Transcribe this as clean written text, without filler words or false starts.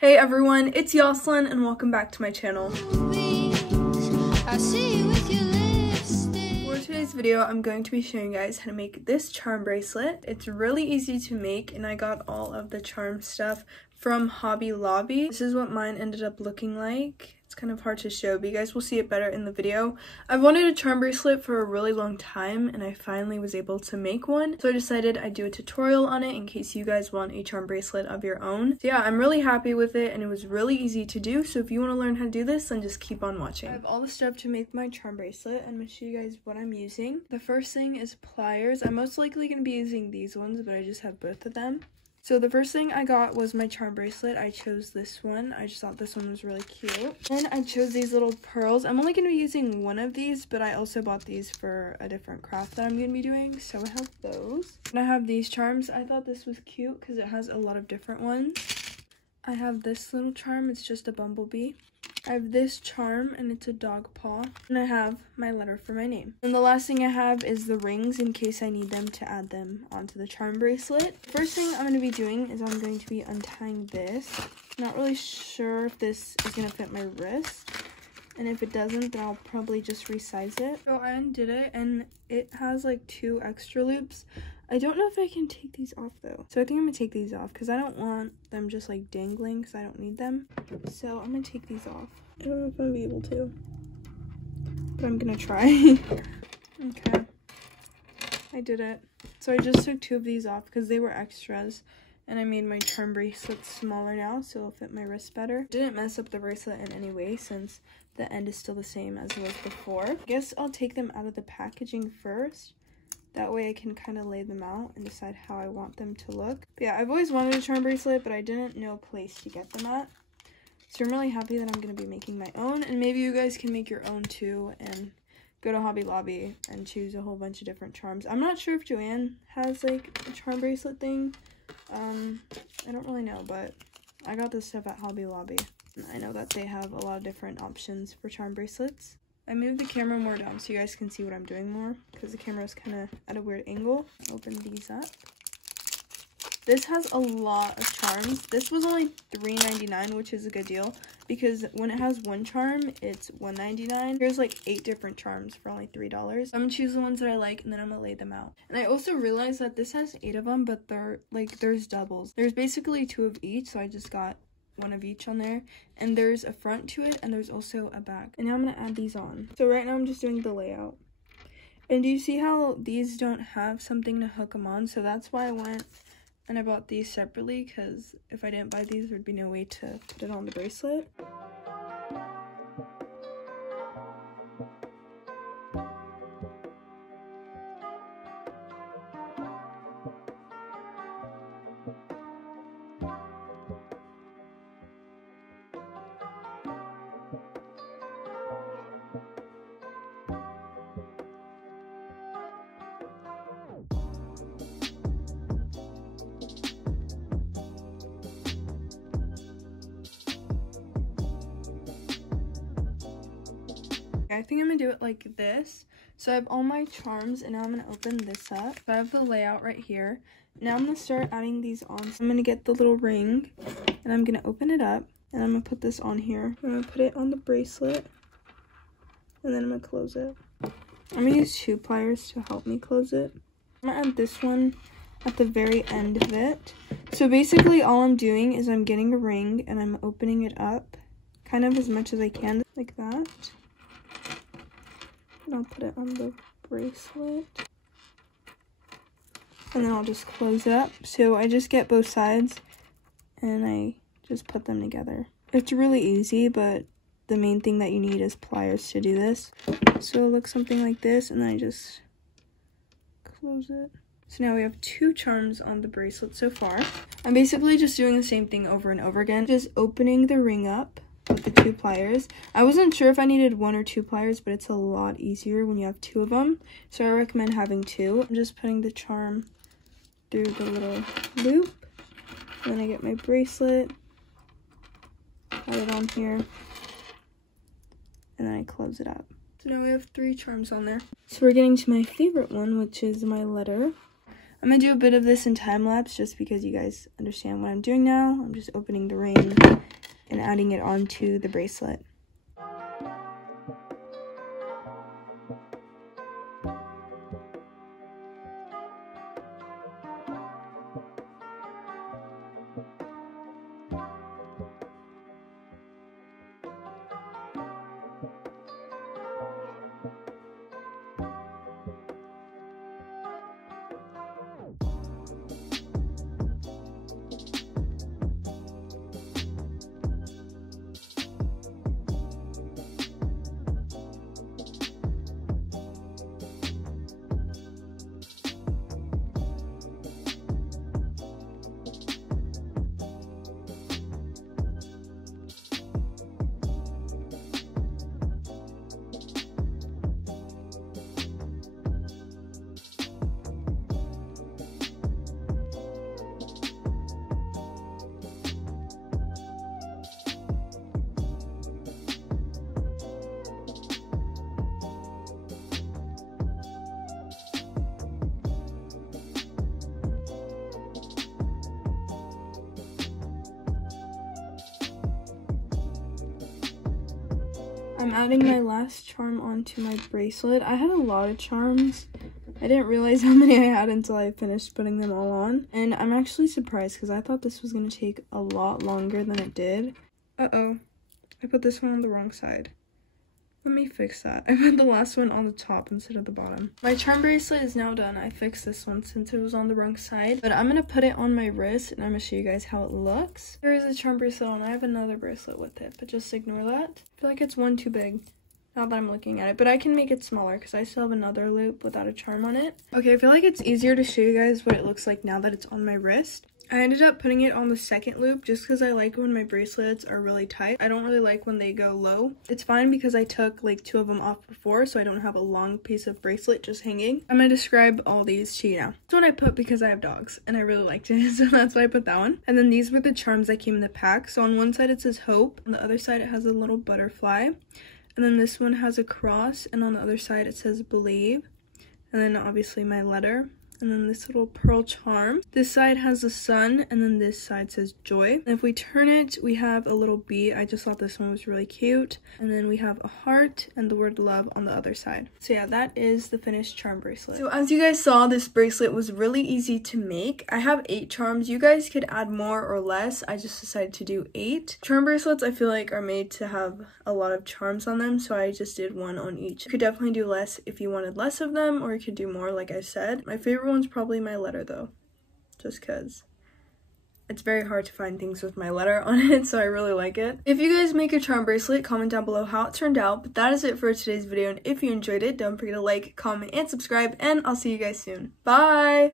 Hey everyone, it's Yoslin and welcome back to my channel. For today's video, I'm going to be showing you guys how to make this charm bracelet. It's really easy to make and I got all of the charm stuff from Hobby Lobby. This is what mine ended up looking like. It's kind of hard to show, but you guys will see it better in the video. I've wanted a charm bracelet for a really long time and I finally was able to make one. So I decided I'd do a tutorial on it in case you guys want a charm bracelet of your own. So yeah, I'm really happy with it and it was really easy to do. So if you want to learn how to do this, then just keep on watching. I have all the stuff to make my charm bracelet. I'm going to show you guys what I'm using. The first thing is pliers. I'm most likely going to be using these ones, but I just have both of them. So the first thing I got was my charm bracelet. I chose this one. I just thought this one was really cute. Then I chose these little pearls. I'm only going to be using one of these, but I also bought these for a different craft that I'm going to be doing. So I have those. And I have these charms. I thought this was cute because it has a lot of different ones. I have this little charm. It's just a bumblebee. I have this charm and it's a dog paw, and I have my letter for my name. And the last thing I have is the rings in case I need them to add them onto the charm bracelet. First thing I'm going to be doing is I'm going to be untying this. Not really sure if this is going to fit my wrist, and if it doesn't, then I'll probably just resize it. So I undid it and it has like 2 extra loops. I don't know if I can take these off though. So I think I'm gonna take these off because I don't want them just like dangling because I don't need them. So I'm gonna take these off. I don't know if I'm gonna be able to, but I'm gonna try. Okay, I did it. So I just took 2 of these off because they were extras and I made my charm bracelet smaller now so it'll fit my wrist better. Didn't mess up the bracelet in any way since the end is still the same as it was before. I guess I'll take them out of the packaging first. That way I can kind of lay them out and decide how I want them to look. But yeah, I've always wanted a charm bracelet, but I didn't know a place to get them at. So I'm really happy that I'm going to be making my own. And maybe you guys can make your own too and go to Hobby Lobby and choose a whole bunch of different charms. I'm not sure if Joanne has like a charm bracelet thing. I don't really know, but I got this stuff at Hobby Lobby. I know that they have a lot of different options for charm bracelets. I moved the camera more down so you guys can see what I'm doing more because the camera is kind of at a weird angle. Open these up. This has a lot of charms. This was only $3.99, which is a good deal because when it has one charm, it's $1.99. There's like 8 different charms for only $3. I'm gonna choose the ones that I like and then I'm gonna lay them out. And I also realized that this has 8 of them, but there's doubles. There's basically 2 of each, so I just got 1 of each on there, and there's a front to it and there's also a back. And now I'm gonna add these on. So right now I'm just doing the layout. And do you see how these don't have something to hook them on? So that's why I went and I bought these separately, because if I didn't buy these there'd be no way to put it on the bracelet. I think I'm gonna do it like this. So I have all my charms and now I'm gonna open this up. So I have the layout right here. Now I'm gonna start adding these on. So I'm gonna get the little ring and I'm gonna open it up and I'm gonna put this on here. I'm gonna put it on the bracelet and then I'm gonna close it. I'm gonna use 2 pliers to help me close it. I'm gonna add this one at the very end of it. So basically all I'm doing is I'm getting a ring and I'm opening it up kind of as much as I can, like that. And I'll put it on the bracelet. And then I'll just close it up. So I just get both sides and I just put them together. It's really easy, but the main thing that you need is pliers to do this. So it looks something like this and then I just close it. So now we have 2 charms on the bracelet so far. I'm basically just doing the same thing over and over again. Just opening the ring up with the 2 pliers. I wasn't sure if I needed 1 or 2 pliers, but it's a lot easier when you have 2 of them. So I recommend having 2. I'm just putting the charm through the little loop. And then I get my bracelet, put it on here, and then I close it up. So now we have 3 charms on there. So we're getting to my favorite one, which is my letter. I'm gonna do a bit of this in time lapse just because you guys understand what I'm doing now. I'm just opening the ring and adding it onto the bracelet. I'm adding my last charm onto my bracelet. I had a lot of charms. I didn't realize how many I had until I finished putting them all on. And I'm actually surprised because I thought this was going to take a lot longer than it did. Uh-oh. I put this one on the wrong side. Let me fix that. I put the last one on the top instead of the bottom. My charm bracelet is now done. I fixed this one since it was on the wrong side. But I'm going to put it on my wrist and I'm going to show you guys how it looks. There is a charm bracelet on. I have another bracelet with it, but just ignore that. I feel like it's one too big now that I'm looking at it. But I can make it smaller because I still have another loop without a charm on it. Okay, I feel like it's easier to show you guys what it looks like now that it's on my wrist. I ended up putting it on the second loop just because I like when my bracelets are really tight. I don't really like when they go low. It's fine because I took like 2 of them off before, so I don't have a long piece of bracelet just hanging. I'm going to describe all these to you now. This one I put because I have dogs and I really liked it, so that's why I put that one. And then these were the charms that came in the pack. So on one side it says hope, on the other side it has a little butterfly. And then this one has a cross, and on the other side it says believe. And then obviously my letter. And then this little pearl charm. This side has the sun, and then this side says joy. And if we turn it, we have a little bee. I just thought this one was really cute. And then we have a heart and the word love on the other side. So yeah, that is the finished charm bracelet. So as you guys saw, this bracelet was really easy to make. I have 8 charms. You guys could add more or less. I just decided to do 8. Charm bracelets I feel like are made to have a lot of charms on them, so I just did 1 on each. You could definitely do less if you wanted less of them, or you could do more like I said. My favorite one's probably my letter though, just because it's very hard to find things with my letter on it, so I really like it. If you guys make a charm bracelet, comment down below how it turned out. But that is it for today's video, and if you enjoyed it, don't forget to like, comment, and subscribe, and I'll see you guys soon. Bye!